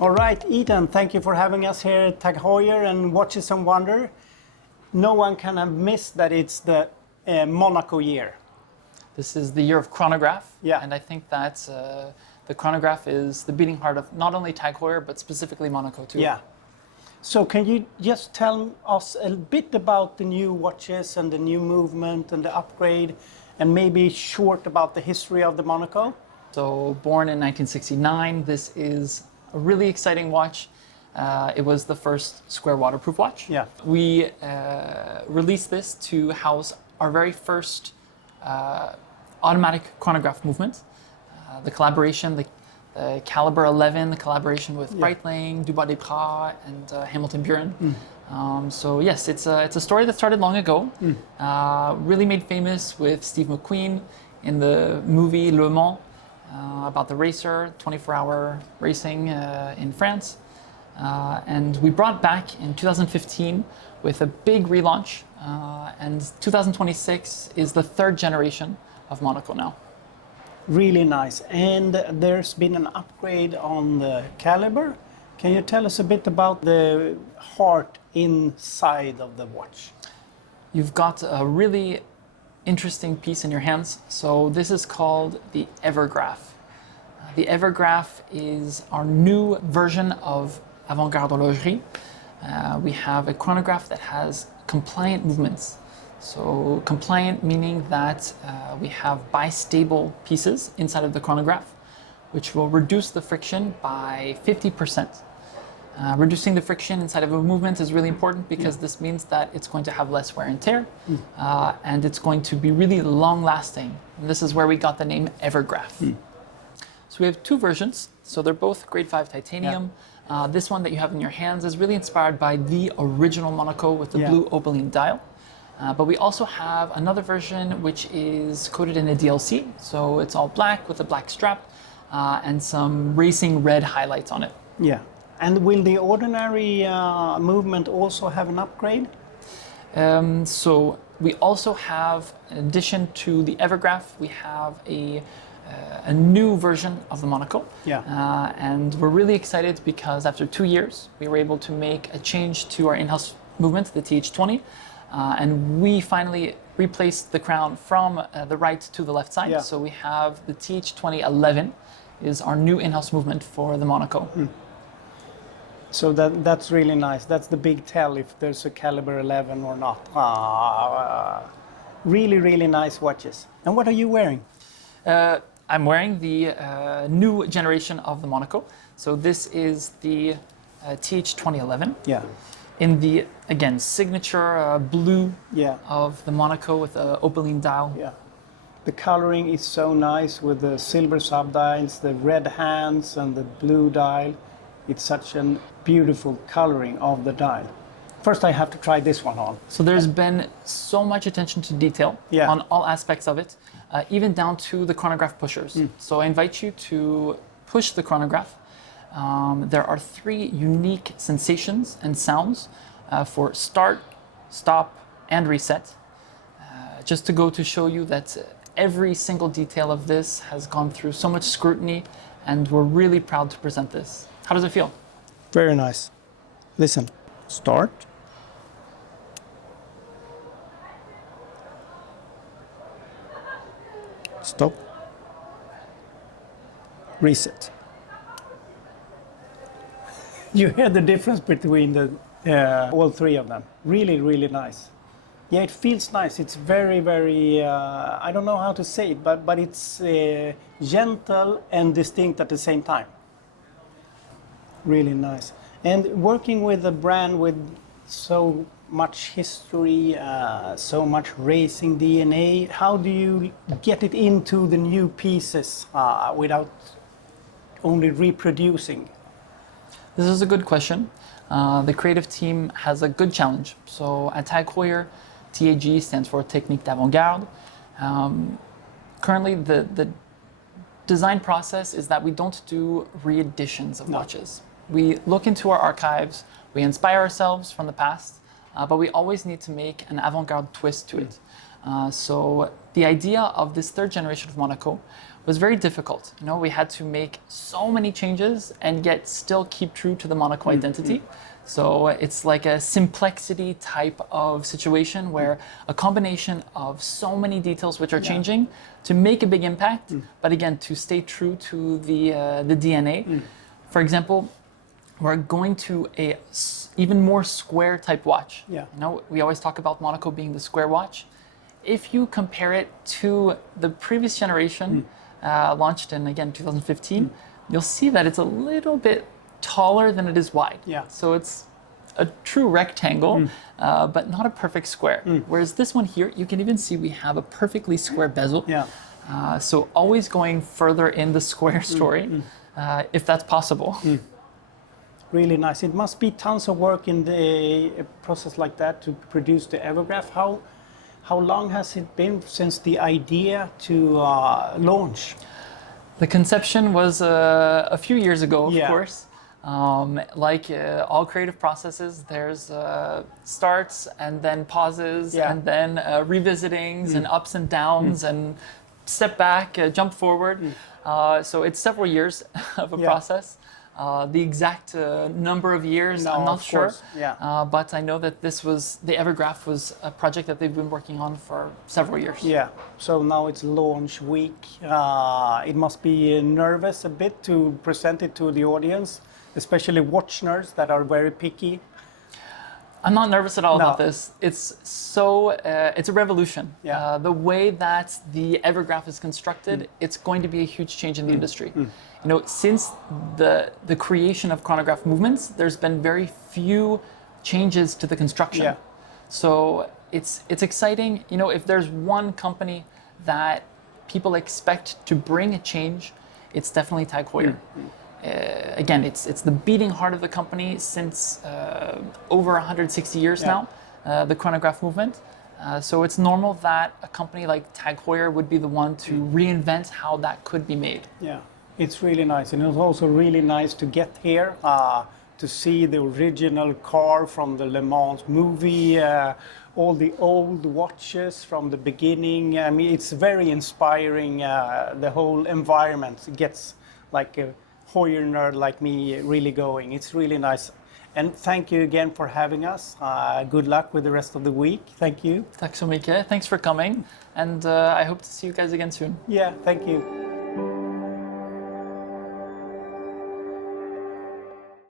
All right, Ethan, thank you for having us here at TAG Heuer and Watches and Wonder. No one can have missed that it's the Monaco year. This is the year of chronograph, Yeah. and I think that the chronograph is the beating heart of not only TAG Heuer, but specifically Monaco too. Yeah. So can you just tell us a bit about the new watches and the new movement and the upgrade, and maybe short about the history of the Monaco? So born in 1969, this is a really exciting watch. It was the first square waterproof watch. Yeah. We released this to house our very first automatic chronograph movement. The collaboration, the Caliber 11, the collaboration with Breitling, Dubois des Pras, and Hamilton Buren. So yes, it's a story that started long ago, really made famous with Steve McQueen in the movie Le Mans, about the racer, 24-hour racing in France. And we brought back in 2015 with a big relaunch, and 2026 is the third generation of Monaco now. Really nice. And there's been an upgrade on the caliber. Can you tell us a bit about the heart inside of the watch? You've got a really interesting piece in your hands. So this is called the Evergraph. The Evergraph is our new version of avant-garde horlogerie. We have a chronograph that has compliant movements. So compliant meaning that we have bistable pieces inside of the chronograph, which will reduce the friction by 50%. Reducing the friction inside of a movement is really important because this means that it's going to have less wear and tear, and it's going to be really long lasting. And this is where we got the name Evergraph. So we have two versions. So they're both grade 5 titanium. This one that you have in your hands is really inspired by the original Monaco with the blue opaline dial. But we also have another version which is coated in a DLC. So it's all black with a black strap and some racing red highlights on it. Yeah. And will the ordinary movement also have an upgrade? So we also have, in addition to the Evergraph, we have a new version of the Monaco. Yeah. And we're really excited because after 2 years, we were able to make a change to our in-house movement, the TH20. And we finally replaced the crown from the right to the left side. Yeah. So we have the TH2011 is our new in-house movement for the Monaco. So that's really nice. That's the big tell if there's a caliber 11 or not. Really, really nice watches. And what are you wearing? I'm wearing the new generation of the Monaco. So this is the TH2011. Yeah. In the, again, signature blue Yeah. of the Monaco with the opaline dial. Yeah. The coloring is so nice with the silver subdials, the red hands and the blue dial. It's such a beautiful coloring of the dial. First I have to try this one on. So there's been so much attention to detail on all aspects of it, even down to the chronograph pushers. So I invite you to push the chronograph. There are 3 unique sensations and sounds for start, stop, and reset. Just to go to show you that every single detail of this has gone through so much scrutiny, and we're really proud to present this. How does it feel? Very nice. Listen. Start. Stop. Reset. You hear the difference between the all 3 of them. Really, really nice. Yeah, it feels nice. It's very, very, I don't know how to say it, but it's gentle and distinct at the same time. Really nice. And working with a brand with so much history, so much racing DNA, how do you get it into the new pieces without only reproducing? This is a good question. The creative team has a good challenge. So at TAG Heuer, TAG stands for Technique d'Avant-Garde. Currently, the design process is that we don't do re-editions of watches. We look into our archives, we inspire ourselves from the past, but we always need to make an avant-garde twist to it. So the idea of this third generation of Monaco was very difficult. You know, we had to make so many changes and yet still keep true to the Monaco identity. So it's like a simplexity type of situation where a combination of so many details which are changing to make a big impact, but again, to stay true to the DNA. For example, we're going to a even more square type watch. Yeah. You know, we always talk about Monaco being the square watch. If you compare it to the previous generation, launched in, again, 2015, you'll see that it's a little bit taller than it is wide. Yeah. So it's a true rectangle, but not a perfect square. Whereas this one here, you can even see we have a perfectly square bezel. Yeah. So always going further in the square story, if that's possible. Really nice. It must be tons of work in the process like that to produce the Evergraph. How long has it been since the idea to launch? The conception was a few years ago, of course. Like all creative processes, there's starts and then pauses and then revisitings and ups and downs and step back, jump forward. So it's several years of a process. The exact number of years, I'm not sure. But I know that the Evergraph was a project that they've been working on for several years. Yeah, so now it's launch week. It must be nervous a bit to present it to the audience, especially watch nerds that are very picky. I'm not nervous at all about this. It's it's a revolution. The way that the Evergraph is constructed, it's going to be a huge change in the industry. You know, since the creation of chronograph movements, there's been very few changes to the construction. So it's exciting. You know, if there's one company that people expect to bring a change, it's definitely TAG Heuer. Again, it's the beating heart of the company since over 160 years now, the chronograph movement. So it's normal that a company like TAG Heuer would be the one to reinvent how that could be made. Yeah, it's really nice. And it's also really nice to get here to see the original car from the Le Mans movie, all the old watches from the beginning. I mean, it's very inspiring, the whole environment. It gets like a Heuer nerd like me really going. It's really nice. And thank you again for having us. Good luck with the rest of the week. Thank you. Tack så mycket. Thanks for coming. And I hope to see you guys again soon. Yeah, thank you.